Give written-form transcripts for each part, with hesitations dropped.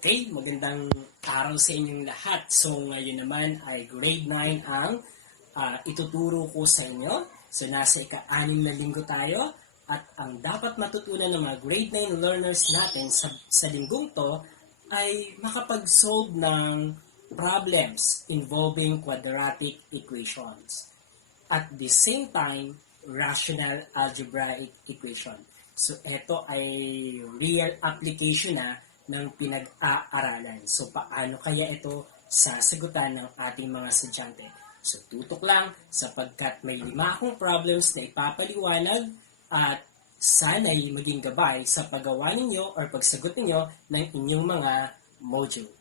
Okay, magandang araw sa inyong lahat. So ngayon naman ay grade 9 ang ituturo ko sa inyo. So nasa ika-6 na linggo tayo at ang dapat matutunan ng mga grade 9 learners natin sa linggong to ay makapag-solve ng problems involving quadratic equations. At the same time, rational algebraic equation. So ito ay real application ng pinag-aaralan. So, paano kaya ito sasagutan ng ating mga estudyante? So, tutok lang sapagkat may 5 akong problems na ipapaliwanag at sana'y maging gabay sa paggawa ninyo or pagsagot ninyo ng inyong mga module.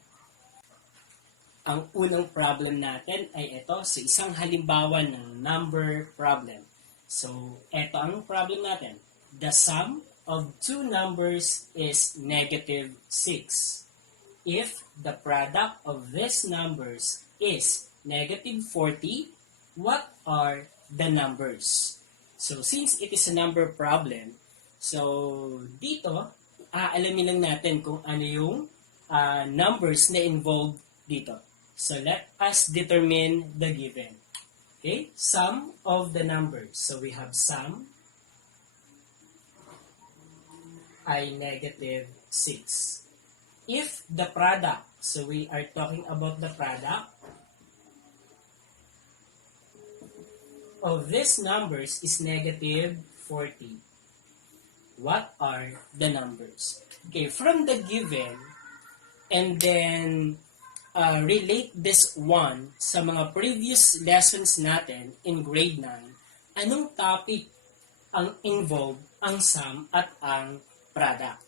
Ang unang problem natin ay ito sa isang halimbawa ng number problem. So, ito ang problem natin. The sum of two numbers is negative 6. If the product of these numbers is negative 40, what are the numbers? So, since it is a number problem, so dito, aalamin lang natin kung ano yung numbers na involved dito. So, let us determine the given. Okay? Sum of the numbers. So, we have sum ay negative 6. If the product, so we are talking about the product of these numbers is negative 40. What are the numbers? Okay, from the given, and then relate this one sa mga previous lessons natin in grade 9, anong topic ang involved ang sum at ang product?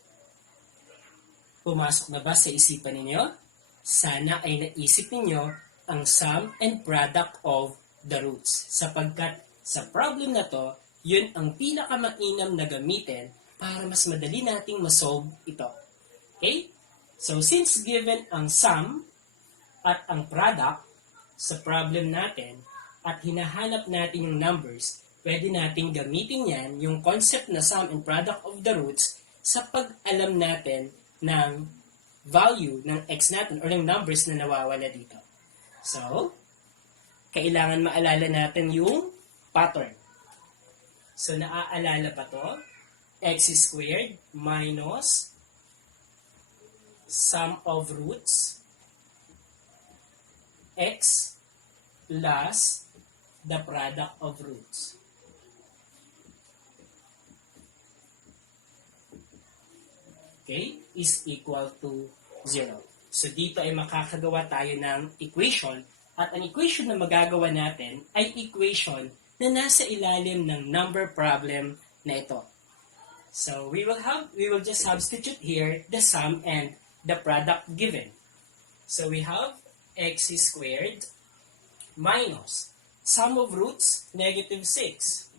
Pumasok na ba sa isipan ninyo? Sana ay naisip ninyo ang sum and product of the roots. Sapagkat sa problem na to, yun ang pinakamainam na gamitin para mas madali nating masolve ito. Okay? So, since given ang sum at ang product sa problem natin at hinahanap natin yung numbers, pwede nating gamitin yan, yung concept na sum and product of the roots, sa pag-alam natin ng value ng x natin or ng numbers na nawawala dito. So, kailangan maalala natin yung pattern. So, naaalala pa to? X squared minus sum of roots x plus the product of roots. Okay, is equal to 0. So, dito ay makakagawa tayo ng equation at ang equation na magagawa natin ay equation na nasa ilalim ng number problem na ito. So, we will just substitute here the sum and the product given. So, we have x squared minus sum of roots, negative 6.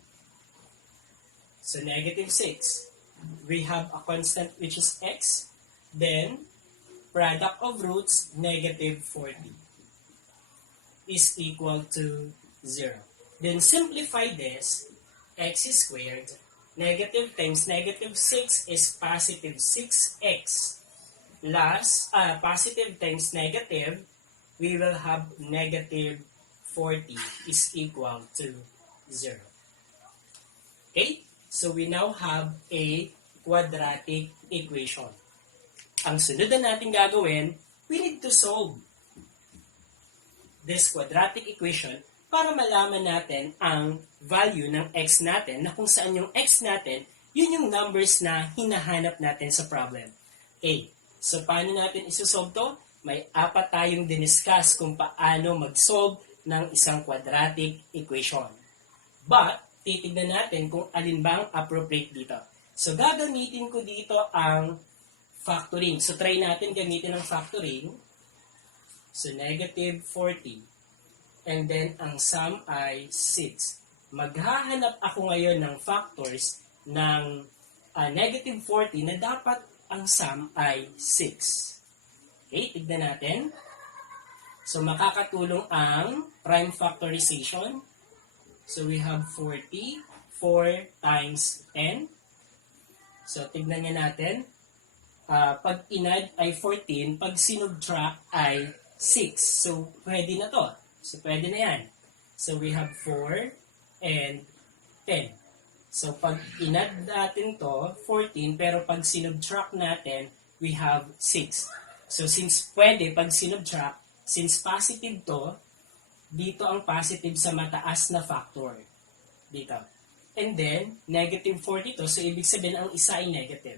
So, negative 6. We have a constant which is x, then product of roots, negative 40, is equal to 0. Then simplify this, x squared, negative times negative 6 is positive 6x, plus, positive times negative, we will have negative 40 is equal to 0. Okay? So, we now have a quadratic equation. Ang sunod na natin gagawin, we need to solve this quadratic equation para malaman natin ang value ng x natin na kung saan yung x natin, yun yung numbers na hinahanap natin sa problem. Okay, so paano natin isosolve to? May 4 tayong diniscuss kung paano mag-solve ng isang quadratic equation. But, titignan natin kung alin bang appropriate dito. So, gagamitin ko dito ang factoring. So, try natin gamitin ang factoring. So, negative 40. And then, ang sum ay 6. Maghahanap ako ngayon ng factors ng negative 40 na dapat ang sum ay 6. Okay, tignan natin. So, makakatulong ang prime factorization. So, we have 40, 4 times n. So, tignan niya natin. pag inad ay 14, pag sinubtract ay 6. So, pwede na to. So, pwede na yan. So, we have 4 and 10. So, pag inad natin to, 14, pero pag sinubtract natin, we have 6. So, since pwede, pag sinubtract, since positive to, dito ang positive sa mataas na factor. Dito. And then, negative 42. So, ibig sabihin, ang isa ay negative.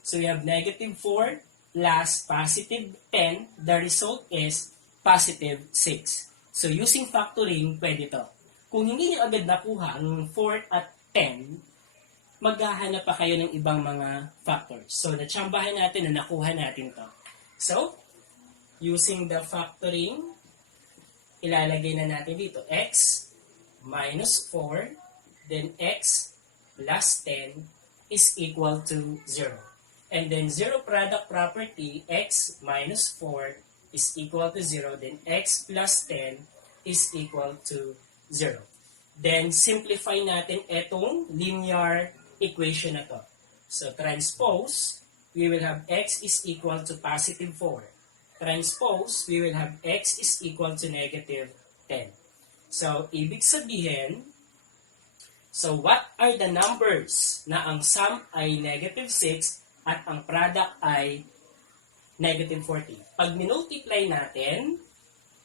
So, we have negative 4 plus positive 10. The result is positive 6. So, using factoring, pwede to. Kung hindi nyo agad nakuha ang 4 at 10, maghahanap pa kayo ng ibang mga factors. So, natsambahan natin na nakuha natin to. So, using the factoring, ilalagay na natin dito, x minus 4, then x plus 10 is equal to 0. And then 0 product property, x minus 4 is equal to 0, then x plus 10 is equal to 0. Then simplify natin itong linear equation na to. So transpose, we will have x is equal to positive 4. Transpose, we will have x is equal to negative 10. So, ibig sabihin, so what are the numbers na ang sum ay negative 6 at ang product ay negative 40? Pag minultiply natin,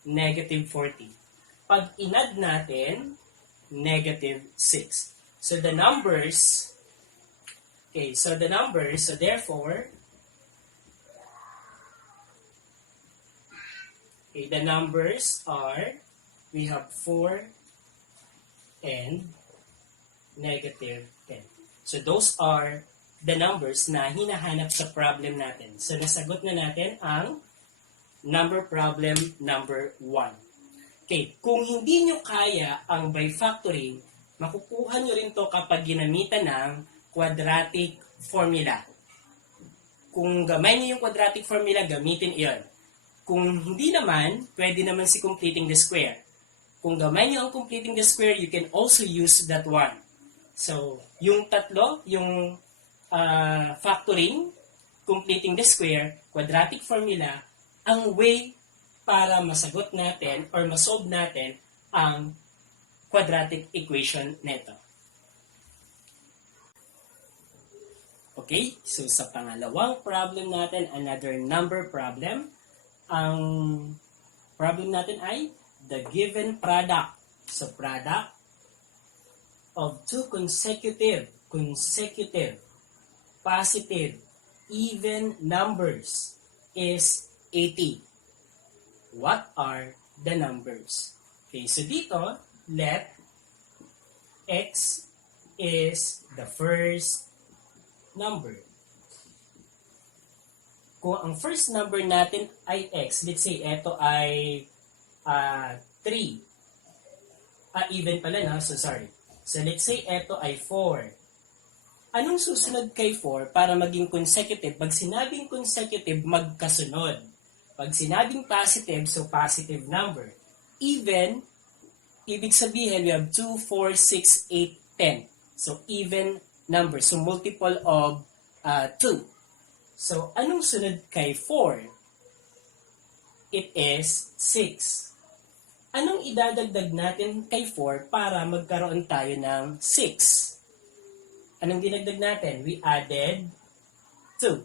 negative 40. Pag inad natin, negative 6. So, the numbers, so therefore, the numbers are, we have 4 and negative 10. So those are the numbers na hinahanap sa problem natin. So nasagot na natin ang number problem number 1. Okay, kung hindi nyo kaya ang by factoring, makukuha nyo rin to kapag ginamitan ng quadratic formula. Kung gamay nyo yung quadratic formula, gamitin iyon. Kung hindi naman, pwede naman si completing the square. Kung gamay nyo ang completing the square, you can also use that one. So, yung tatlo, yung factoring, completing the square, quadratic formula, ang way para masagot natin or masolve natin ang quadratic equation nito. Okay, so sa pangalawang problem natin, another number problem. Ang problem natin ay the given product. So, product of two consecutive, positive, even numbers is 80. What are the numbers? Okay, so dito, let x is the first number. Kung ang first number natin ay x, let's say ito ay 3. Even pala na, so sorry. So let's say ito ay 4. Anong susunod kay 4 para maging consecutive? Pag sinabing consecutive, magkasunod. Pag sinabing positive, so positive number. Even, ibig sabihin, we have 2, 4, 6, 8, 10. So even number. So multiple of 2. So, anong sunod kay 4? It is 6. Anong idadagdag natin kay 4 para magkaroon tayo ng 6? Anong dinagdag natin? We added 2.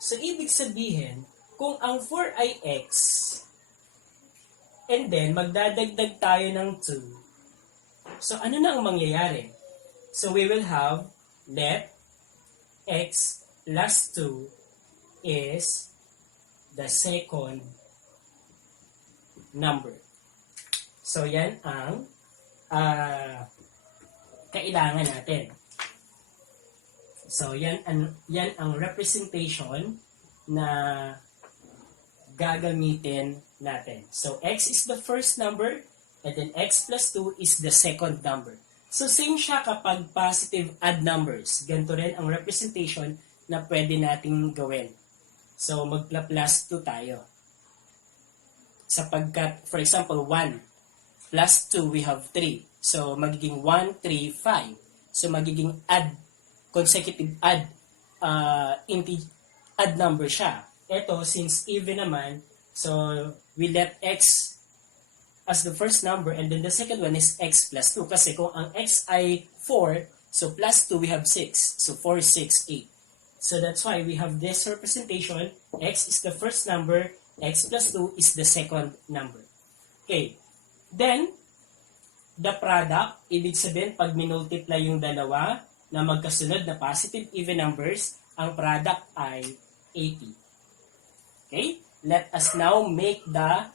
So, ibig sabihin, kung ang 4 ay x, and then magdadagdag tayo ng 2, so ano na ang mangyayari? So, we will have let x plus 2 is the second number. So, yan ang kailangan natin. So, yan ang representation na gagamitin natin. So, x is the first number, and then x plus 2 is the second number. So, same siya kapag positive odd numbers. Ganito rin ang representation na pwede nating gawin. So, magpla-plus 2 tayo. Sapagkat, for example, 1 plus 2, we have 3. So, magiging 1, 3, 5. So, magiging consecutive odd number siya. Ito, since even naman, so we let x as the first number and then the second one is x plus 2. Kasi kung ang x ay 4, so plus 2 we have 6. So 4, 6, 8. So that's why we have this representation. X is the first number, x plus 2 is the second number. Okay. Then, the product, ibig sabihin pag minultiply yung dalawa na magkasunod na positive even numbers, ang product ay 80. Okay? Let us now make the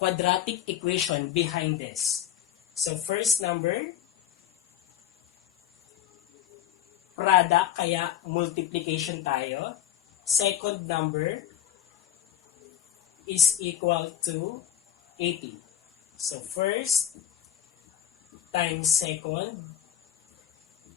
quadratic equation behind this. So first number, product, kaya multiplication tayo. Second number is equal to 80. So first times second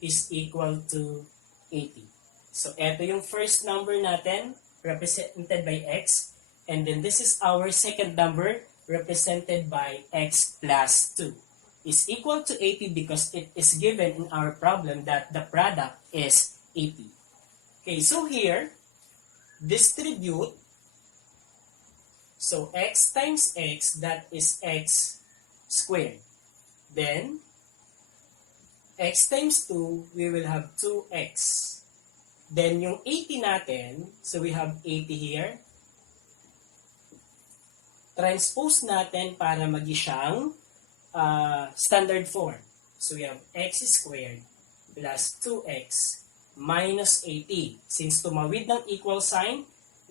is equal to 80. So ito yung first number natin, represented by x. And then this is our second number, represented by x plus 2. Is equal to 80 because it is given in our problem that the product is 80. Okay, so here, distribute. So x times x, that is x squared. Then, x times 2, we will have 2x. Then, yung 80 natin, so we have 80 here. Transpose natin para magi siyang standard form. So we have x squared plus 2x minus 80. Since tumawid ng equal sign,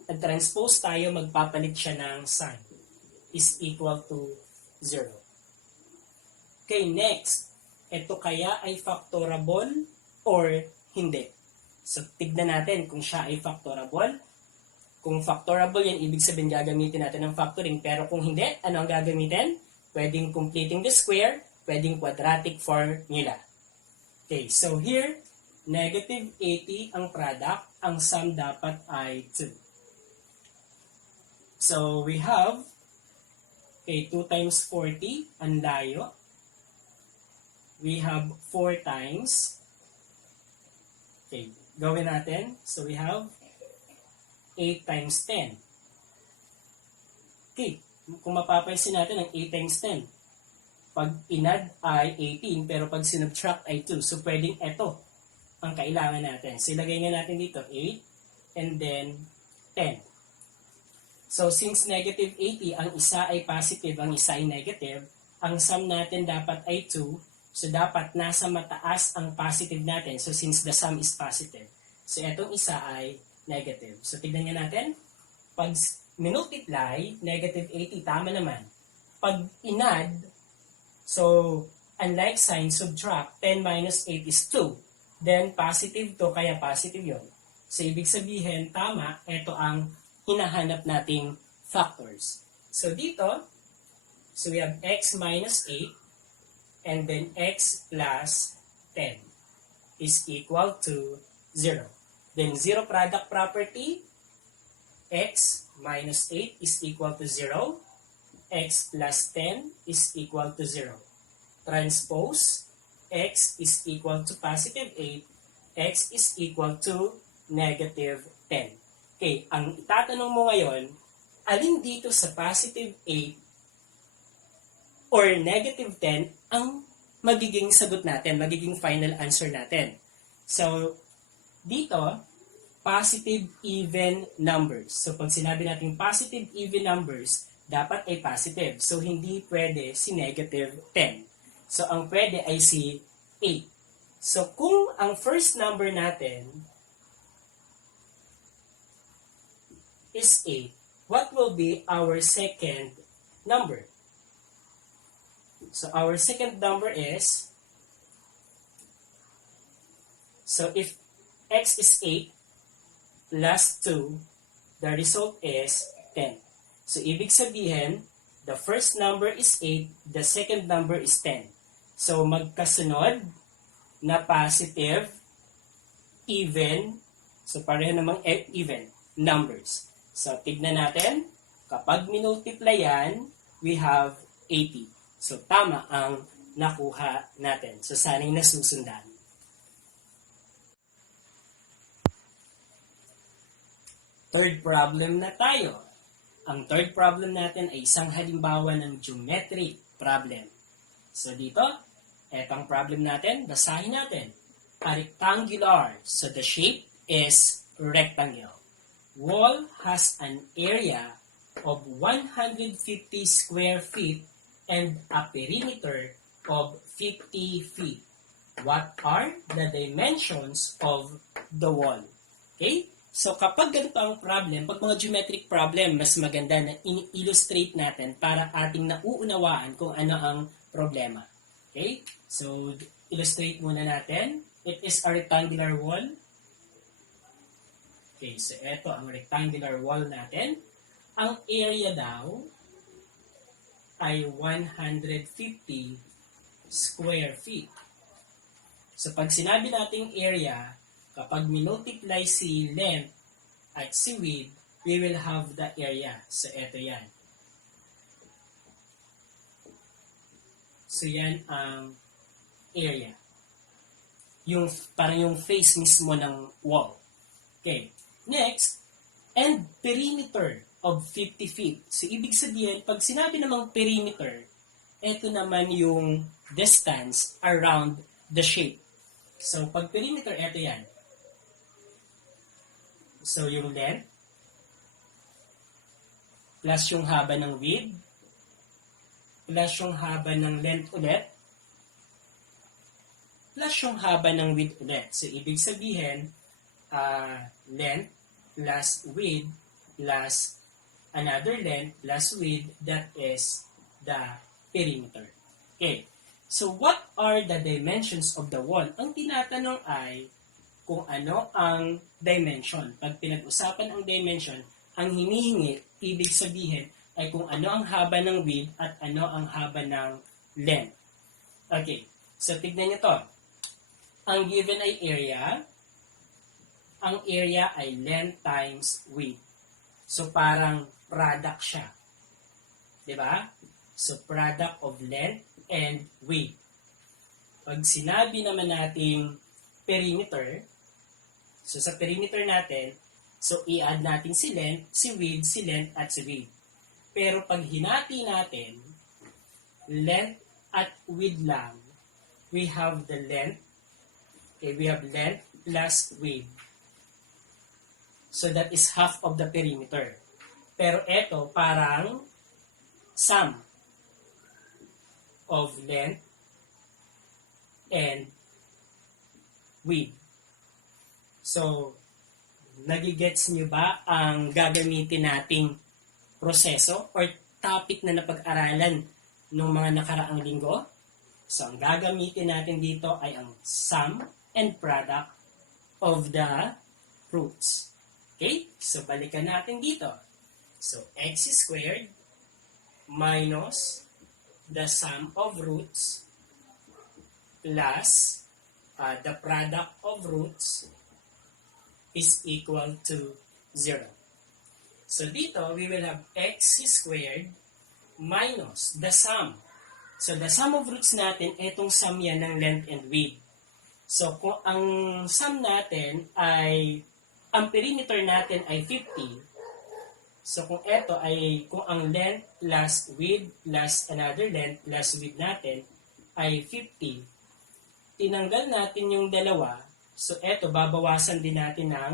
nag-transpose tayo, magpapalit siya ng sign. Is equal to 0. Okay, next. Ito kaya ay factorable or hindi? So, tignan natin kung siya ay factorable. Kung factorable yan, ibig sabihin gagamitin natin ng factoring. Pero kung hindi, ano ang gagamitin? Pwedeng completing the square, pwedeng quadratic formula. Okay, so here, negative 80 ang product, ang sum dapat ay 2. So we have, okay, 2 times 40, ang layo. We have 4 times, okay, gawin natin. So we have 8 times 10. Okay, kung mapapansin natin ang 8 times 10, pag inad ay 18, pero pag sinubtract ay 2. So, pwedeng ito ang kailangan natin. So, ilagay nga natin dito, 8, and then 10. So, since negative 80, ang isa ay positive, ang isa ay negative, ang sum natin dapat ay 2. So, dapat nasa mataas ang positive natin. So, since the sum is positive. So, itong isa ay negative. So, tignan nga natin. Pag minultiply, negative 80, tama naman. Pag inad, so, unlike sign, subtract, 10 minus 8 is 2. Then, positive to, kaya positive yon. So, ibig sabihin, tama, ito ang hinahanap nating factors. So, dito, so we have x minus 8, and then x plus 10 is equal to 0. Then, 0 product property, x minus 8 is equal to 0. X plus 10 is equal to 0. Transpose, x is equal to positive 8. X is equal to negative 10. Okay, ang itatanong mo ngayon, alin dito sa positive 8 or negative 10 ang magiging sagot natin, magiging final answer natin? So, dito, positive even numbers. So, pag sinabi natin positive even numbers, dapat ay positive. So, hindi pwede si negative 10. So, ang pwede ay si 8. So, kung ang first number natin is 8, what will be our second number? So, our second number is, so if x is 8 plus 2, the result is 10. So, ibig sabihin, the first number is 8, the second number is 10. So, magkasunod na positive, even, so pareho namang even numbers. So, tignan natin, kapag minultiply yan, we have 80. So, tama ang nakuha natin. So, sana'y nasusundan. third problem na tayo. Ang third problem natin ay isang halimbawa ng geometric problem. So dito, etong problem natin, basahin natin. A rectangular, so the shape is rectangle. Wall has an area of 150 square feet and a perimeter of 50 feet. What are the dimensions of the wall? Okay? So kapag ganito ang problem, pag mga geometric problem, mas maganda na illustrate natin para ating nauunawaan kung ano ang problema. Okay? So illustrate muna natin. It is a rectangular wall. Okay, so ito ang rectangular wall natin. Ang area daw ay 150 square feet. So pag sinabi nating area, kapag minultiply si length at si width, we will have the area. So, ito yan. So, yan ang area. Parang yung face mismo ng wall. Okay. Next, and perimeter of 50 feet. So, ibig sabihin, pag sinabi namang perimeter, ito naman yung distance around the shape. So, pag perimeter, ito yan. So, yung length plus yung haba ng width plus yung haba ng length ulit plus yung haba ng width ulit. So, ibig sabihin, length plus width plus another length plus width, that is the perimeter. Okay. So, what are the dimensions of the wall? Ang tinatanong ay kung ano ang dimension. Pag pinag-usapan ang dimension, ang hinihingi, ibig sabihin, ay kung ano ang haba ng width at ano ang haba ng length. Okay, so tignan nyo to. Ang given ay area. Ang area ay length times width. So parang product siya. Diba? So product of length and width. Pag sinabi naman nating perimeter, so sa perimeter natin, so i-add natin si length, si width, si length, at si width. Pero pag hinati natin, length at width lang, we have the length, okay, we have length plus width. So that is half of the perimeter. Pero ito parang sum of length and width. So, nagigets nyo ba ang gagamitin nating proseso or topic na napag-aralan ng mga nakaraang linggo? So, ang gagamitin natin dito ay ang sum and product of the roots. Okay? So, balikan natin dito. So, x squared minus the sum of roots plus the product of roots is equal to 0. So dito, we will have x squared minus the sum. So the sum of roots natin, itong sum yan ng length and width. So kung ang sum natin ay, ang perimeter natin ay 50, so kung ito ay, kung ang length plus width plus another length plus width natin ay 50, tinanggal natin yung dalawa. So, eto, babawasan din natin ng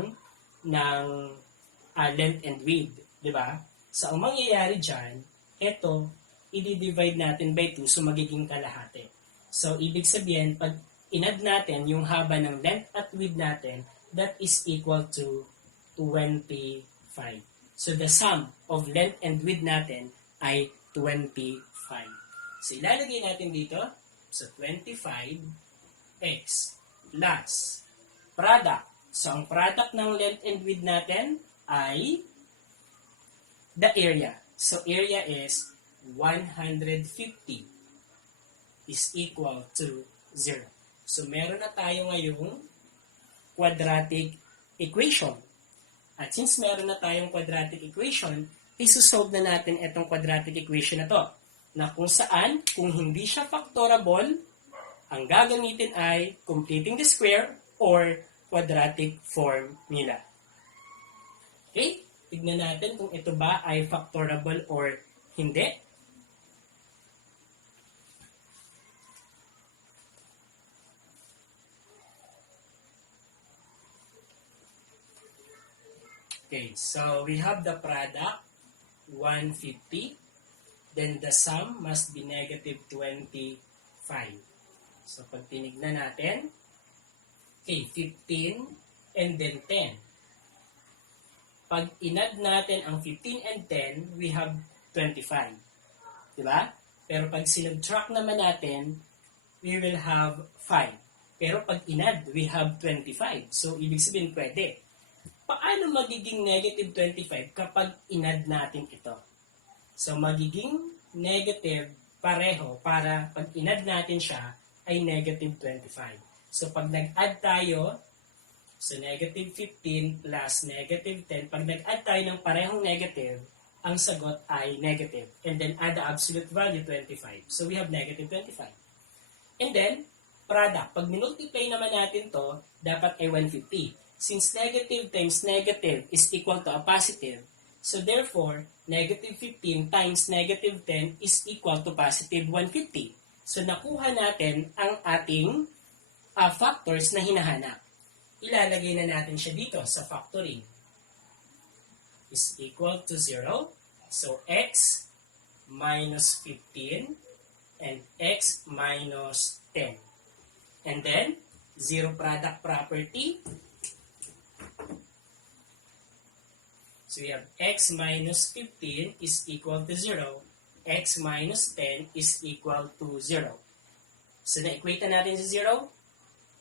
length and width. Diba? So, ang mangyayari dyan, eto, i-divide natin by 2, so magiging kalahati. So, ibig sabihin, pag in-add natin yung haba ng length at width natin, that is equal to 25. So, the sum of length and width natin ay 25. So, ilalagay natin dito. So, 25x plus product. So, ang product ng length and width natin ay the area. So, area is 150 is equal to 0. So, meron na tayo ngayong quadratic equation. At since meron na tayong quadratic equation, isusolve na natin itong quadratic equation na to. Na kung saan, kung hindi siya factorable, ang gagamitin ay completing the square or quadratic formula. Okay? Tignan natin kung ito ba ay factorable or hindi. Okay, so we have the product 150. Then the sum must be negative 25. So pag tinignan natin, okay, 15 and then 10. Pag inad natin ang 15 and 10, we have 25. Diba? Pero pag sinubtract naman natin, we will have 5. Pero pag inad, we have 25. So ibig sabihin pwede. Paano magiging negative 25 kapag inad natin ito? So, magiging negative pareho para pag inad natin siya ay negative 25. So, pag nag-add tayo, so negative 15 plus negative 10, pag nag-add tayo ng parehong negative, ang sagot ay negative. And then, add the absolute value, 25. So, we have negative 25. And then, product. Pag minultiply naman natin to, dapat ay 150. Since negative times negative is equal to a positive, so therefore, negative 15 times negative 10 is equal to positive 150. So nakuha natin ang ating factors na hinahanap. Ilalagay na natin siya dito sa factoring. Is equal to 0. So x minus 15 and x minus 10. And then, zero product property. So we have x minus 15 is equal to 0. X minus 10 is equal to 0. So na-equate natin sa 0.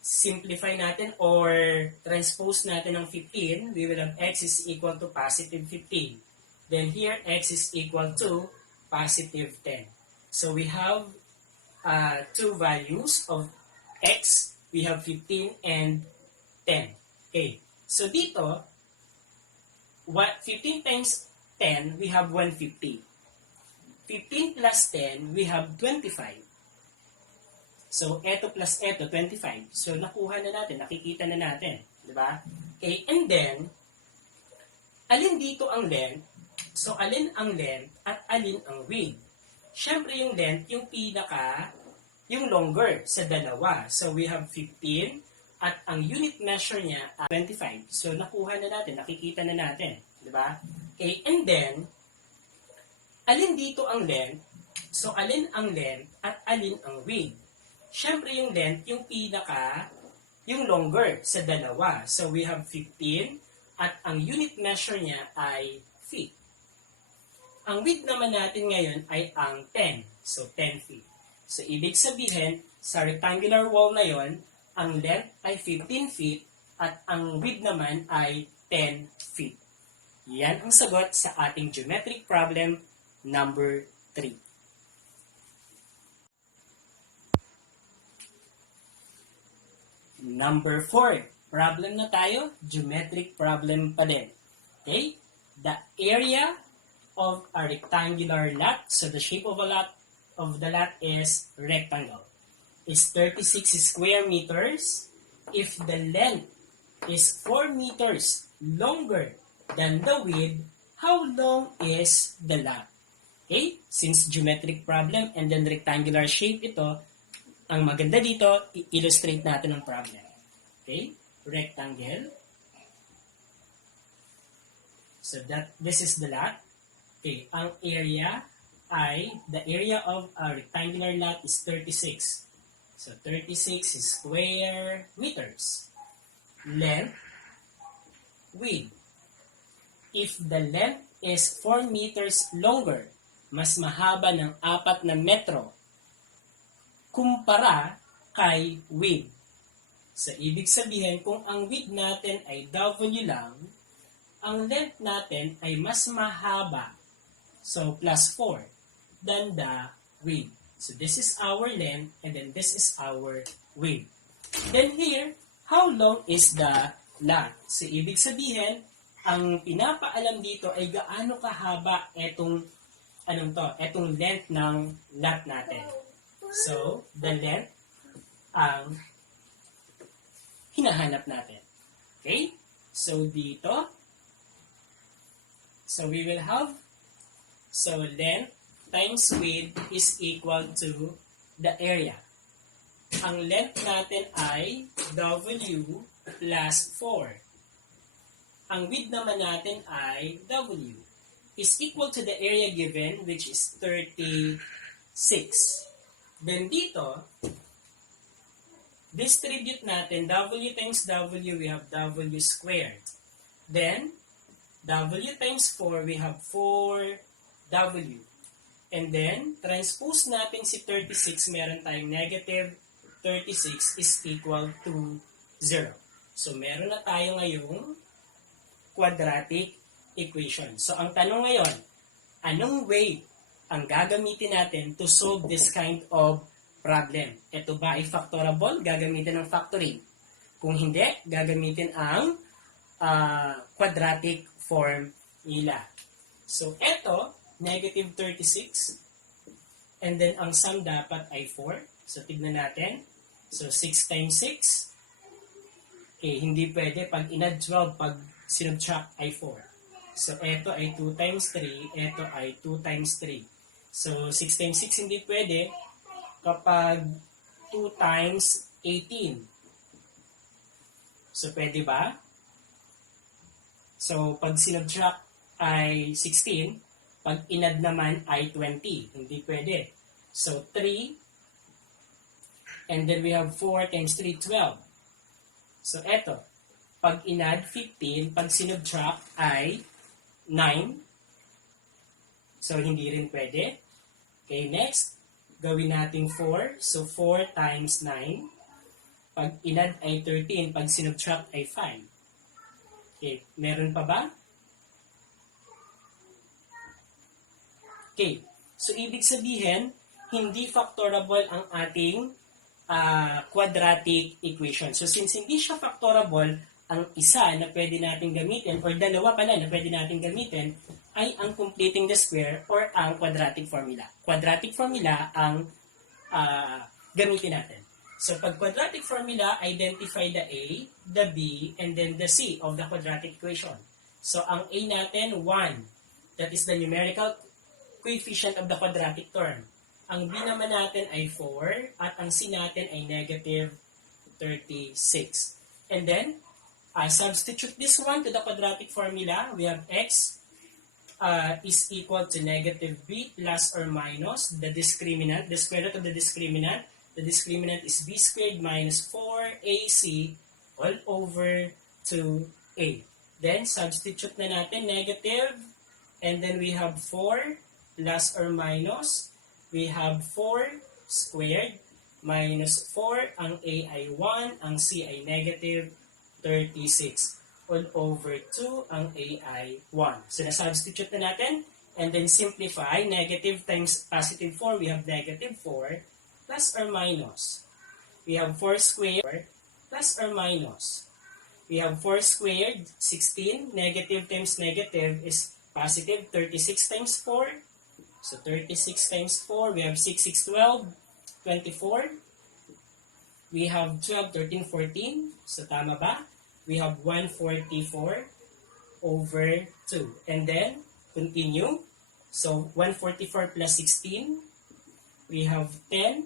Simplify natin or transpose natin ng 15. We will have x is equal to positive 15. Then here, x is equal to positive 10. So we have two values of x. We have 15 and 10. Okay. So dito, 15 times 10, we have 150. 15 plus 10, we have 25. So, eto plus eto, 25. So, nakuha na natin, nakikita na natin. Diba? Okay, and then, alin dito ang length? So, alin ang length at alin ang width? Siyempre yung length, yung longer sa dalawa. So, we have 15 at ang unit measure niya ay 25. So, nakuha na natin, nakikita na natin. Diba? Okay, and then, alin dito ang length? So, alin ang length at alin ang width? Siyempre yung length, yung longer sa dalawa. So, we have 15 at ang unit measure niya ay feet. Ang width naman natin ngayon ay ang 10. So, 10 feet. So, ibig sabihin, sa rectangular wall na yon, ang length ay 15 feet at ang width naman ay 10 feet. Yan ang sagot sa ating geometric problem number 3. Number 4. Problem na tayo. Geometric problem pa din. Okay? The area of a rectangular lot, so the shape of the lot is rectangle, is 36 square meters. If the length is 4 meters longer than the width, how long is the lot? Okay? Since geometric problem and then rectangular shape ito, ang maganda dito, i-illustrate natin ang problem. Okay? Rectangle. So this is the lot. Okay, ang area the area of a rectangular lot is 36. So 36 square meters. Length, width. If the length is 4 meters longer, mas mahaba ng 4 na metro kumpara kay width. So, ibig sabihin, kung ang width natin ay W lang, ang length natin ay mas mahaba, so plus 4, than the width. So, this is our length, and then this is our width. Then here, how long is the lot? So, ibig sabihin, ang pinapaalam dito ay gaano kahaba etong length ng lot natin. So, the length ang hinahanap natin. Okay? So, dito, So we will have, so length times width is equal to the area. Ang length natin ay W plus 4. Ang width naman natin ay W is equal to the area given, which is 36. Then dito, distribute natin W times W, we have W squared. Then, W times 4, we have 4W. And then, transpose natin si 36, meron tayong negative 36 is equal to 0. So, meron na tayo ngayong quadratic equation. So, ang tanong ngayon, anong way ang gagamitin natin to solve this kind of problem? Ito ba ay factorable? Gagamitin ng factoring. Kung hindi, gagamitin ang quadratic form nila. So, ito, negative 36. And then, ang sum dapat ay 4. So, tignan natin. So, 6 times 6. Okay, hindi pwede. Pag in-add 12, pag sinubtract ay 4. So, ito ay 2 times 3. Ito ay 2 times 3. So, 6 times 6 hindi pwede kapag 2 times 18. So, pwede ba? So, pag sinubtract ay 16, pag in-add naman ay 20. Hindi pwede. So, 3, and then we have 4 times 3, 12. So, eto. Pag in-add 15, pag sinubtract ay 9. So, hindi rin pwede. Okay, next. Gawin natin 4. So, 4 times 9. Pag in-add ay 13, pag sinubtract ay 5. Okay, meron pa ba? Okay, so ibig sabihin, hindi factorable ang ating quadratic equation. So since hindi siya factorable, ang isa na pwede natin gamitin, or dalawa pala na pwede natin gamitin, ay ang completing the square or ang quadratic formula. Quadratic formula ang gamitin natin. So pag quadratic formula, identify the A, the B, and then the C of the quadratic equation. So ang A natin, 1. That is the numerical coefficient of the quadratic term. Ang B naman natin ay 4 at ang C natin ay negative 36. And then, substitute this one to the quadratic formula. We have x is equal to negative b plus or minus the discriminant, the square root of the discriminant. The discriminant is b squared minus 4ac all over 2a. Then, substitute na natin negative, and then we have 4 plus or minus. We have 4 squared minus 4. Ang a ay 1, ang c ay negative 36. All over 2, ang a ay 1. So, na-substitute na natin. And then, simplify. Negative times positive 4, we have negative 4 plus or minus. We have 4 squared plus or minus. We have 4 squared, 16. Negative times negative is positive. 36 times 4. So, 36 times 4, we have 6, 6, 12, 24. We have 12, 13, 14. So, tama ba? We have 144 over 2. And then, continue. So, 144 plus 16. We have 10.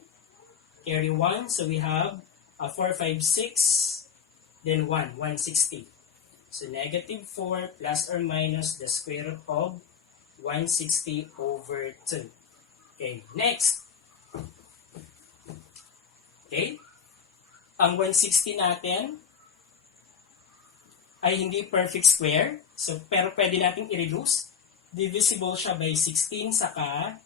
Carry 1. So, we have 4, 5, 6. Then 1, 160. So, negative 4 plus or minus the square root of 160 over 2. Okay, next. Okay. Ang 160 natin ay hindi perfect square. So, pero pwede natin i-reduce. Divisible siya by 16 saka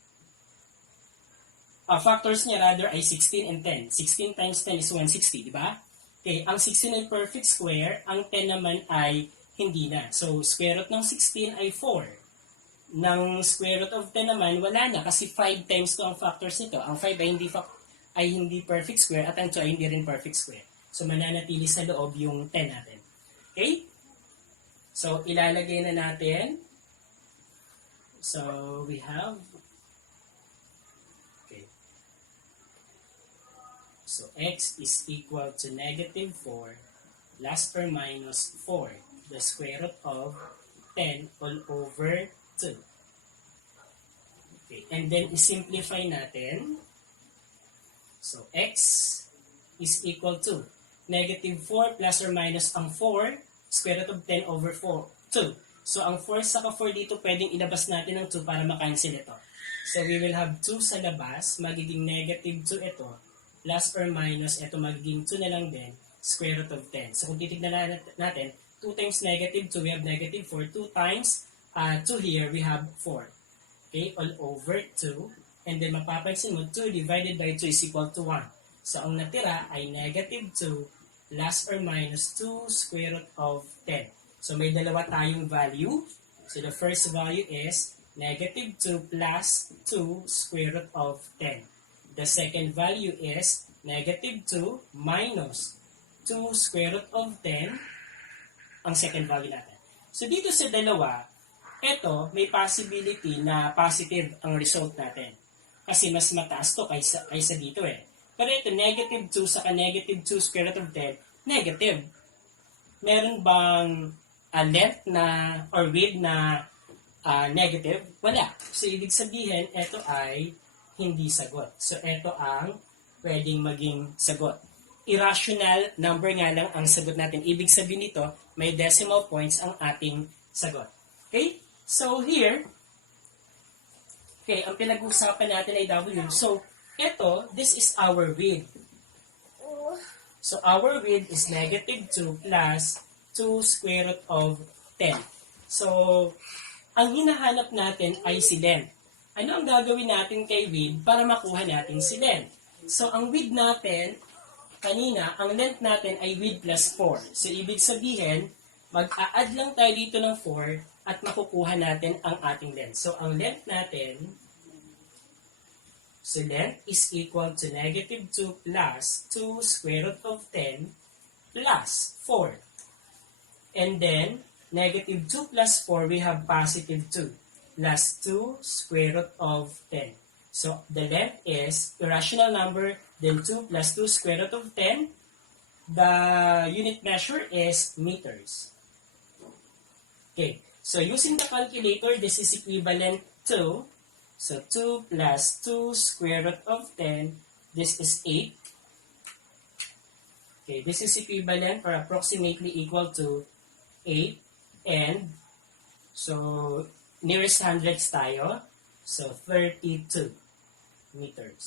factors niya rather ay 16 and 10. 16 times 10 is 160, di ba? Okay, ang 16 ay perfect square, ang 10 naman ay hindi na. So, square root ng 16 ay 4. Ng square root of 10 naman, wala na kasi 5 times to ang factors nito. Ang 5 ay hindi perfect square at ang 2 ay hindi rin perfect square. So, mananatili sa loob yung 10 natin. Okay? So, ilalagay na natin. So, we have so, x is equal to negative 4 plus or minus 4, the square root of 10 all over 2. Okay, and then isimplify natin. So, x is equal to negative 4 plus or minus ang 4, square root of 10 over 2. So, ang 4 saka 4 dito, pwedeng ilabas natin ng 2 para makancel ito. So, we will have 2 sa labas, magiging negative 2 ito, plus or minus, ito magiging 2 na lang din, square root of 10. So, kung titignan natin, 2 times negative 2, we have negative 4. 2 times 2 here, we have 4. Okay, all over 2. And then, mapapansin mo, 2 divided by 2 is equal to 1. So, ang natira ay negative 2 plus or minus 2 square root of 10. So, may dalawa tayong value. So, the first value is negative 2 plus 2 square root of 10. The second value is negative 2 minus 2 square root of 10, ang second value natin. So, dito sa dalawa, ito, may possibility na positive ang result natin. Kasi mas mataas to kaysa dito eh. Pero ito, negative 2 saka negative 2 square root of 10, negative. Meron bang length na, or width na negative? Wala. So, ibig sabihin, ito ay hindi sagot. So, ito ang pwedeng maging sagot. Irrational number nga lang ang sagot natin. Ibig sabihin nito, may decimal points ang ating sagot. Okay? So, here, okay, ang pinag-usapan natin ay W. So, ito, this is our width. So, our width is negative 2 plus 2 square root of 10. So, ang hinahanap natin ay si length. Ano ang gagawin natin kay width para makuha natin si length? So, ang width natin, kanina, ang length natin ay width plus 4. So, ibig sabihin, mag-a-add lang tayo dito ng 4 at makukuha natin ang ating length. So, ang length natin, so length is equal to negative 2 plus 2 square root of 10 plus 4. And then, negative 2 plus 4, we have positive 2 plus 2 square root of 10. So, the length is irrational number, then 2 plus 2 square root of 10. The unit measure is meters. Okay, so using the calculator, this is equivalent to, so 2 plus 2 square root of 10, this is 8. Okay, this is equivalent or approximately equal to 8. And, so, nearest hundreds tayo. So, 32 meters.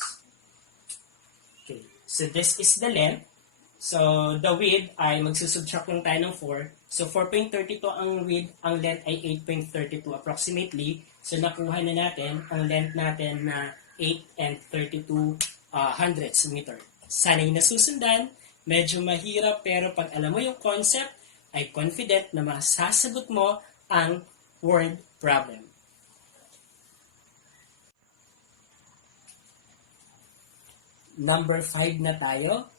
Okay, so this is the length. So, the width ay magsusubtract lang tayo ng 4. So, 4.32 ang width, ang length ay 8.32 approximately. So, nakuha na natin ang length natin na 8 and 32 hundredths meter. Sana'y nasusundan, medyo mahirap pero pag alam mo yung concept, ay confident na masasagot mo ang word problem. Number 5 na tayo.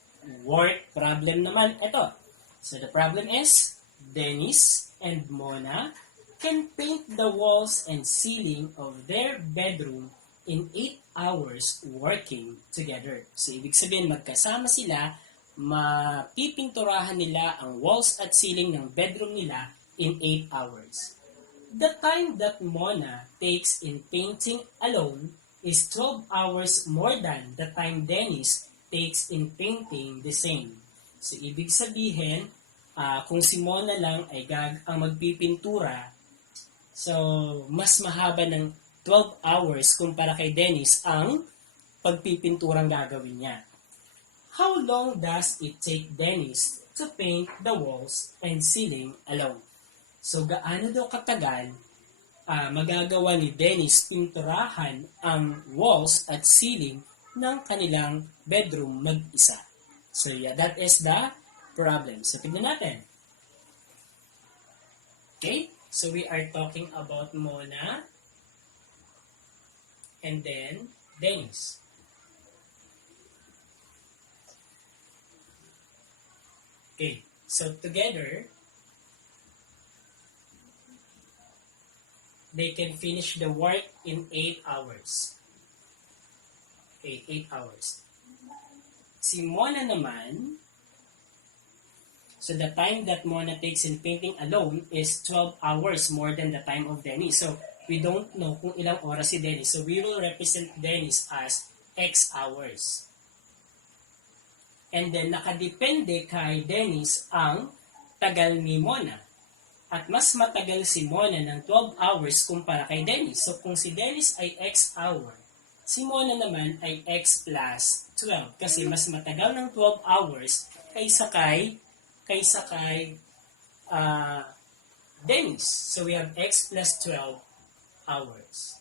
Word problem naman ito. So the problem is, Dennis and Mona can paint the walls and ceiling of their bedroom in 8 hours working together. So ibig sabihin, magkasama sila, mapipinturahan nila ang walls at ceiling ng bedroom nila in 8 hours. The time that Mona takes in painting alone is 12 hours more than the time Dennis takes in painting the same. So, ibig sabihin, kung si Mona lang ay ang magpipintura, so, mas mahaba ng 12 hours kumpara kay Dennis ang pagpipinturang gagawin niya. How long does it take Dennis to paint the walls and ceiling alone? So, gaano daw katagal magagawa ni Dennis pinturahan ang walls at ceiling ng kanilang bedroom mag-isa? So, yeah, that is the problem. So, tignan natin. Okay? So, we are talking about Mona and then Dennis. Okay, so together, they can finish the work in 8 hours. Okay, 8 hours. Si Mona naman, So the time that Mona takes in painting alone is 12 hours more than the time of Dennis. So we don't know kung ilang oras si Dennis. So we will represent Dennis as X hours. And then nakadepende kay Dennis ang tagal ni Mona. At mas matagal si Mona ng 12 hours kumpara kay Dennis. So kung si Dennis ay X hour, si Mona naman ay X plus 12. Kasi mas matagal ng 12 hours kaysa kay Dennis. So we have X plus 12 hours.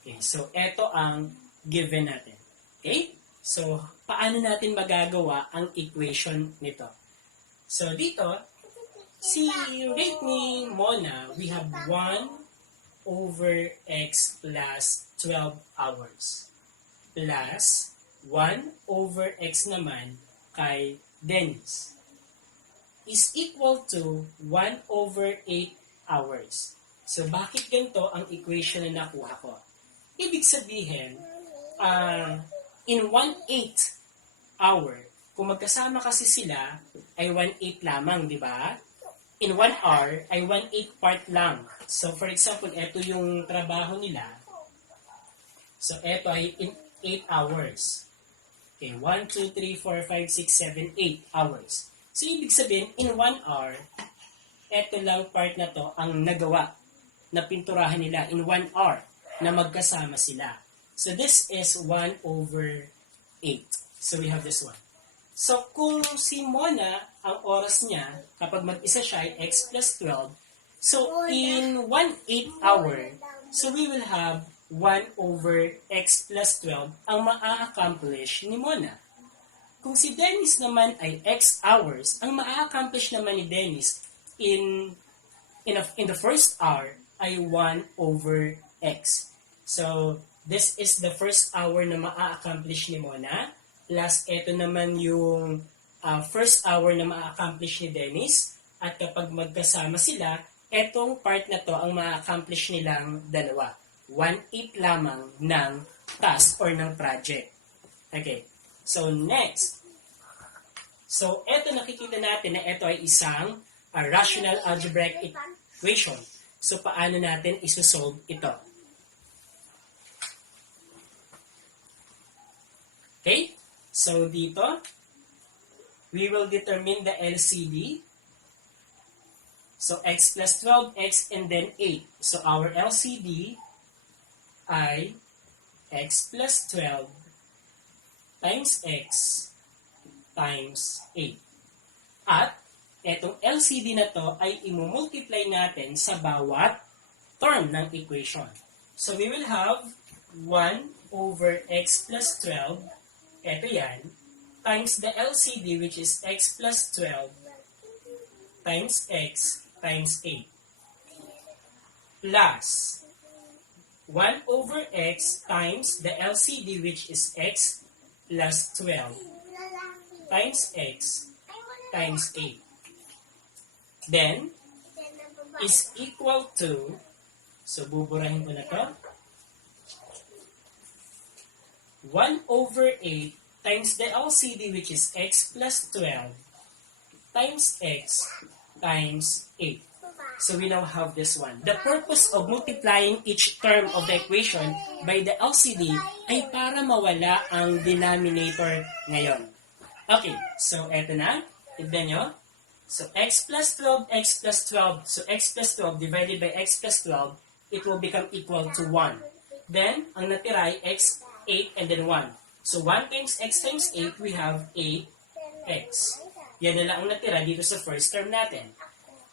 Okay, so ito ang given natin. Okay? So, paano natin magagawa ang equation nito? So, dito, si rate ni Mona, we have 1 over X plus 12 hours. Plus 1 over X naman kay Dennis is equal to 1 over 8 hours. So, bakit ganito ang equation na nakuha ko? Ibig sabihin, in 1/8 hour, kung magkasama kasi sila, ay 1/8 lamang, di ba? In 1 hour, ay 1/8 part lang. So, for example, ito yung trabaho nila. So, ito ay in 8 hours. Okay, 1, 2, 3, 4, 5, 6, 7, 8 hours. So, ibig sabihin, in 1 hour, ito lang part na to ang nagawa na pinturahan nila in 1 hour na magkasama sila. So, this is 1 over 8. So, we have this one. So, kung si Mona, ang oras niya, kapag mag-isa siya ay X plus 12, so, in 1/8 hour, so we will have 1 over X plus 12 ang ma-accomplish ni Mona. Kung si Dennis naman ay X hours, ang ma-accomplish naman ni Dennis in the first hour ay 1 over X. So, this is the first hour na ma-accomplish ni Mona, plus ito naman yung first hour na ma-accomplish ni Dennis, at kapag magkasama sila, etong part na to ang ma-accomplish nilang dalawa. 1/8 lamang ng task or ng project. Okay. So, next. So, eto nakikita natin na ito ay isang rational algebraic equation. So, paano natin isosolve ito? Okay? So, dito, we will determine the LCD. So, x plus 12, x, and then 8. So, our LCD ay x plus 12 times x times 8. At etong LCD na to ay imumultiply natin sa bawat term ng equation. So we will have 1 over x plus 12, eto yan, times the LCD which is x plus 12 times x times 8. Plus 1 over x times the LCD which is x plus 12 times x times 8. Then, is equal to, so buburahin ko na to, 1 over 8 times the LCD which is x plus 12 times x times 8. So we now have this one. The purpose of multiplying each term of the equation by the LCD ay para mawala ang denominator ngayon. Okay, so eto na. Tignan nyo. So x plus 12, x plus 12. So x plus 12 divided by x plus 12, it will become equal to 1. Then, ang natira ay x, 8, and then 1. So 1 times x times 8, we have 8x. Yan na lang ang natira dito sa first term natin.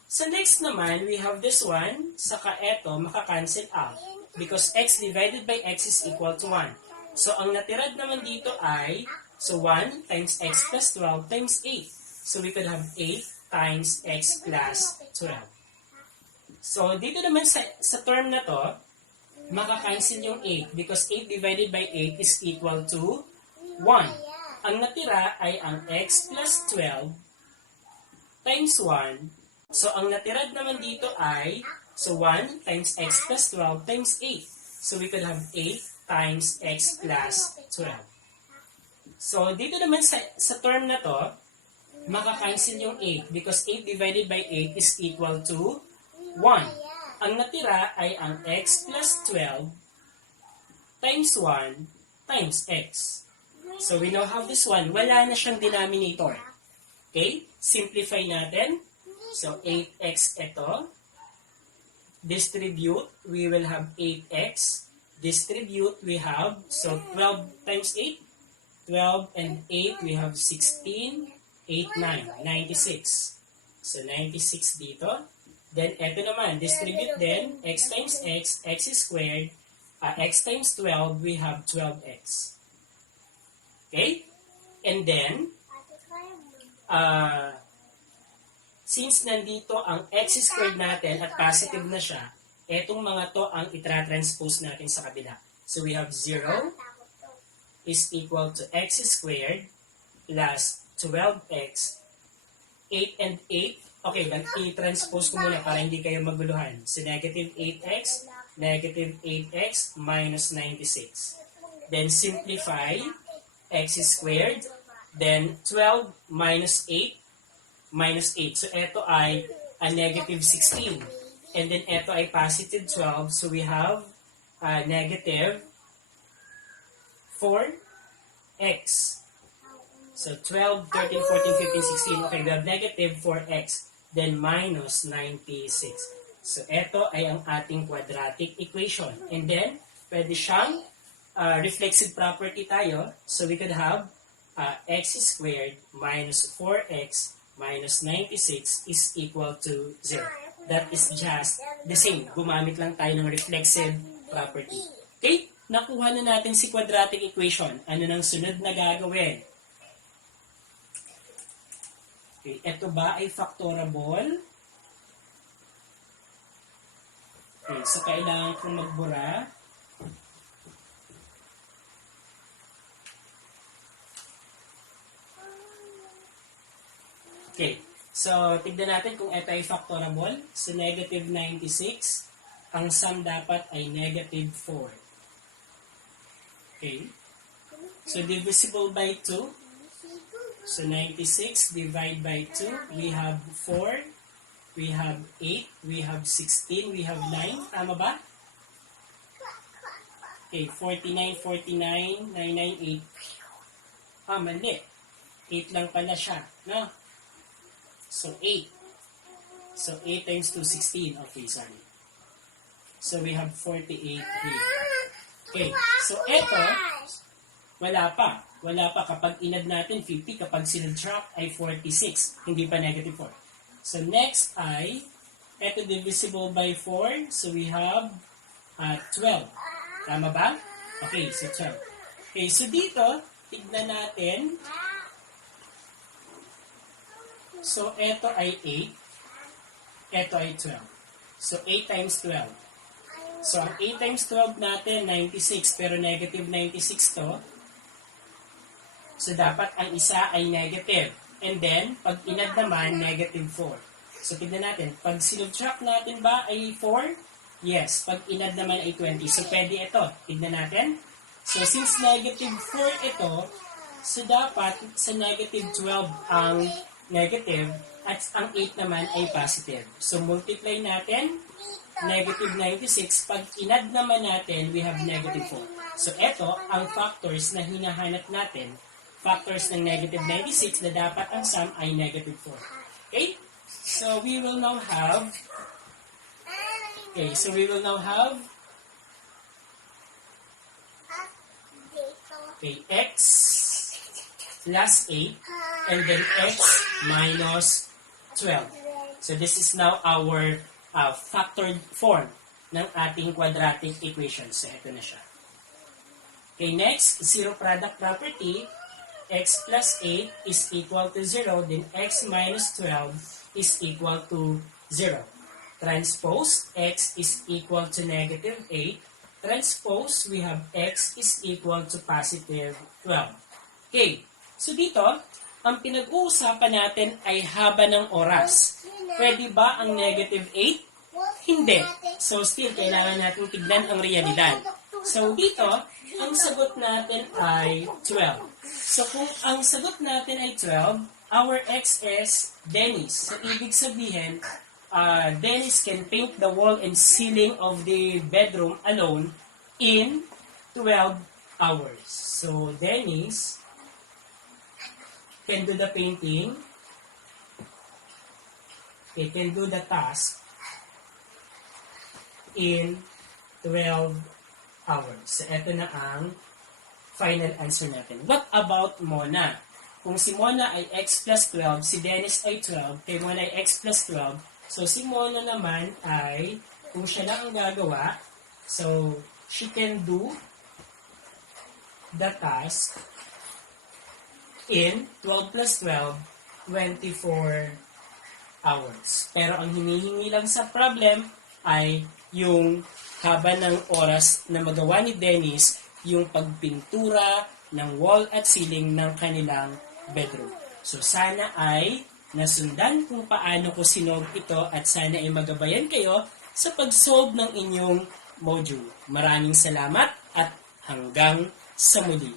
So next naman, we have this one, saka eto, makakancel out. Because x divided by x is equal to 1. So ang natirad naman dito ay, so 1 times x plus 12 times 8. So we could have 8 times x plus 12. So dito naman sa term na to, makakancel yung 8. Because 8 divided by 8 is equal to 1. Ang natira ay ang x plus 12 times 1. So, ang natirad naman dito ay, so 1 times x plus 12 times 8. So, we could have 8 times x plus 12. So, dito naman sa term na to, Maka-cancel yung 8 because 8 divided by 8 is equal to 1. Ang natira ay ang x plus 12 times 1 times x. So we now have this one. Wala na siyang denominator. Okay? Simplify natin. So 8x ito. Distribute, we will have 8x. Distribute, we have, so 12 times 8. 12 and 8, we have 16. 8, 9. 96. So 96 dito. Then ito naman, distribute din. X times x, x is squared. X times 12, we have 12x. Okay? And then, since nandito ang x squared natin at positive na siya, etong mga to ang itra-transpose natin sa kabila. So we have 0 is equal to x squared plus 12x. 8 and 8. Okay, i-transpose ko muna para hindi kayo maguluhan. So negative 8x, negative 8x minus 96. Then simplify, x squared, then 12 minus 8, minus 8. So ito ay a negative 16. And then ito ay positive 12. So we have negative 4x. So 12, 13, 14, 15, 16. Okay, we have negative 4x. Then minus 96. So ito ay ang ating quadratic equation. And then, pwede siyang reflexive property tayo. So we could have x squared minus 4x minus 96 is equal to 0. That is just the same. Gumamit lang tayo ng reflexive property. Okay? Nakuha na natin si quadratic equation. Ano nang sunod na gagawin? Okay, ito ba ay factorable? Okay, so kailangan kong magbura. Okay, so tignan natin kung ito ay factorable. So negative 96, ang sum dapat ay negative 4. Okay, so divisible by 2. So 96 divide by 2, we have 4, we have 8, we have 16, we have 9. Tama ba? Okay, 49, 49, 998. Mali. 8 lang pala siya. No? So 8. So 8 times 2, 16. Okay, sorry. So we have 48 here. Okay, so ito, wala pa. Wala pa. Kapag inad natin 50, kapag sinubtract ay 46. Hindi pa negative 4. So next ay, ito divisible by 4. So we have 12. Tama ba? Okay, so 12. Okay, so dito, tignan natin. So ito ay 8. Ito ay 12. So 8 times 12. So ang 8 times 12 natin, 96. Pero negative 96 to. So, dapat ang isa ay negative. And then, pag inad naman, negative 4. So, tignan natin. Pag sinubtract natin ba ay 4? Yes. Pag inad naman ay 20. So, pwede ito. Tignan natin. So, since negative 4 ito, so dapat sa negative 12 ang negative at ang 8 naman ay positive. So, multiply natin. Negative 96. Pag inad naman natin, we have negative 4. So, ito ang factors na hinahanap natin. Factors ng negative 96 na dapat ang sum ay negative 4. Okay? So we will now have x plus 8 and then x minus 12. So this is now our factored form ng ating quadratic equation. So ito na siya. Okay, next, zero product property. X plus 8 is equal to 0, then x minus 12 is equal to 0. Transpose, x is equal to negative 8. Transpose, we have x is equal to positive 12. Okay, so dito, ang pinag-uusapan natin ay haba ng oras. Pwede ba ang negative 8? Hindi. So still, kailangan natin tignan ang realidad. So dito, ang sagot natin ay 12. So kung ang sagot natin ay 12, our X is Dennis. So, ibig sabihin, Dennis can paint the wall and ceiling of the bedroom alone in 12 hours. So, Dennis can do the painting. He can do the task in 12 hours. So, ito na ang final answer natin. What about Mona? Kung si Mona ay x plus 12, si Dennis ay 12, kay Mona ay x plus 12, so si Mona naman ay, kung siya lang ang gagawa, so she can do the task in 12 plus 12, 24 hours. Pero ang hinihingi lang sa problem ay yung haba ng oras na magawa ni Dennis yung pagpintura ng wall at ceiling ng kanilang bedroom. So sana ay nasundan kung paano ko sinolve ito at sana ay magabayan kayo sa pag-solve ng inyong module. Maraming salamat at hanggang sa muli.